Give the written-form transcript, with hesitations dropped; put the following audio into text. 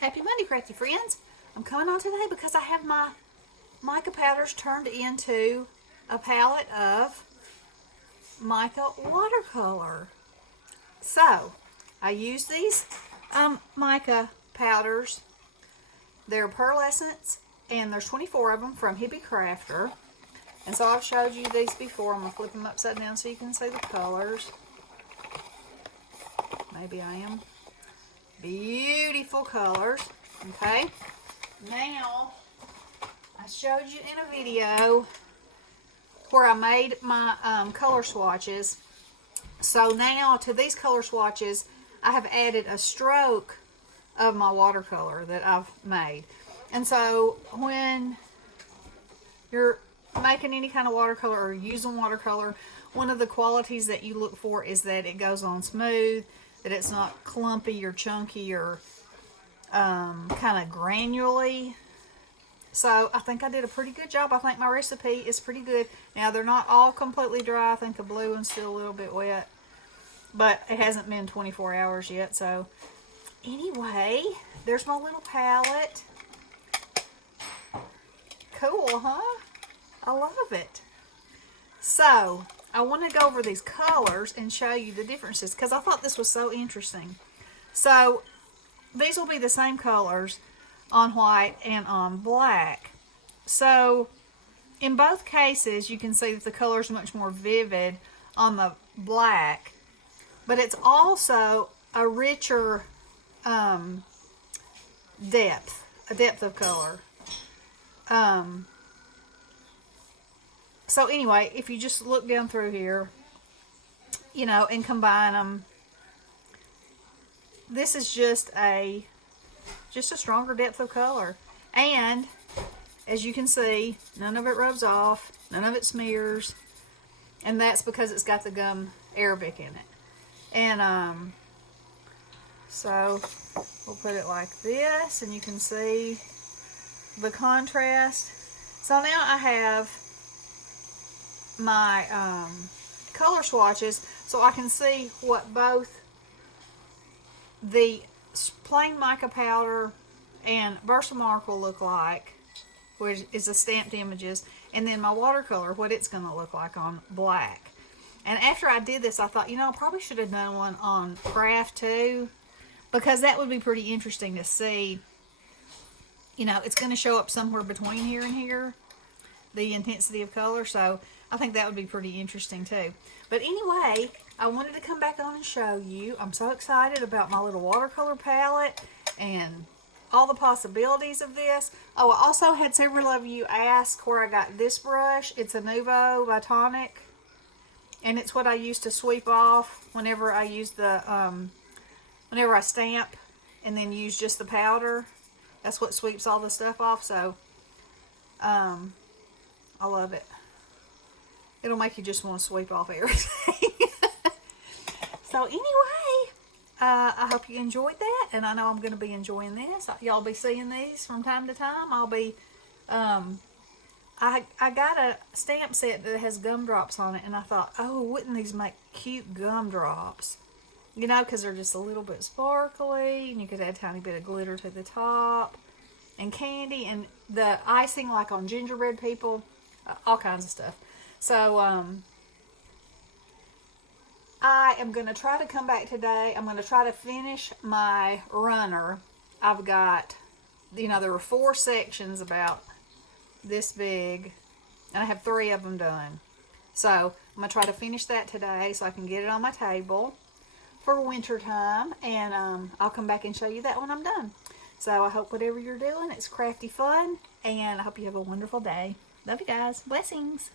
Happy Monday, crafty friends. I'm coming on today because I have my mica powders turned into a palette of mica watercolor. So, I use these mica powders. They're pearlescents, and there's 24 of them from Hippie Crafter. And so I've showed you these before. I'm going to flip them upside down so you can see the colors. Maybe I am. Beautiful colors. Okay. Now, I showed you in a video where I made my color swatches. So now to these color swatches, I have added a stroke of my watercolor that I've made. And so when you're making any kind of watercolor or using watercolor, one of the qualities that you look for is that it goes on smooth, that it's not clumpy or chunky or kind of granularly. So I think I did a pretty good job. I think my recipe is pretty good. Now they're not all completely dry. I think the blue one's still a little bit wet, but it hasn't been 24 hours yet. So anyway, there's my little palette. Cool, huh? I love it. So I want to go over these colors and show you the differences because I thought this was so interesting. So these will be the same colors on white and on black. So in both cases you can see that the color is much more vivid on the black, but it's also a richer depth of color. So anyway, if you just look down through here, you know, and combine them, this is just a stronger depth of color. And as you can see, none of it rubs off, none of it smears, and that's because it's got the gum Arabic in it. And so we'll put it like this, and you can see the contrast. So now I have my color swatches so I can see what both the plain mica powder and Versamark will look like, which is the stamped images, and then my watercolor, what it's going to look like on black. And after I did this, I thought, you know, I probably should have done one on craft too, because that would be pretty interesting to see. You know, it's going to show up somewhere between here and here, the intensity of color, so I think that would be pretty interesting too. But anyway, I wanted to come back on and show you. I'm so excited about my little watercolor palette and all the possibilities of this. Oh, I also had several of you ask where I got this brush. It's a Nuvo by Tonic, and it's what I use to sweep off whenever I use the, whenever I stamp and then use just the powder. That's what sweeps all the stuff off, so I love it. It'll make you just want to sweep off everything. So anyway, I hope you enjoyed that, and I know I'm going to be enjoying this. Y'all be seeing these from time to time. I'll be, I got a stamp set that has gumdrops on it, and I thought, oh, wouldn't these make cute gumdrops? You know, because they're just a little bit sparkly, and you could add a tiny bit of glitter to the top, and candy, and the icing like on gingerbread people, all kinds of stuff. So, I am going to try to come back today. I'm going to try to finish my runner. I've got, you know, there were 4 sections about this big, and I have 3 of them done. So, I'm going to try to finish that today so I can get it on my table for winter time, and I'll come back and show you that when I'm done. So, I hope whatever you're doing, it's crafty fun, and I hope you have a wonderful day. Love you guys. Blessings.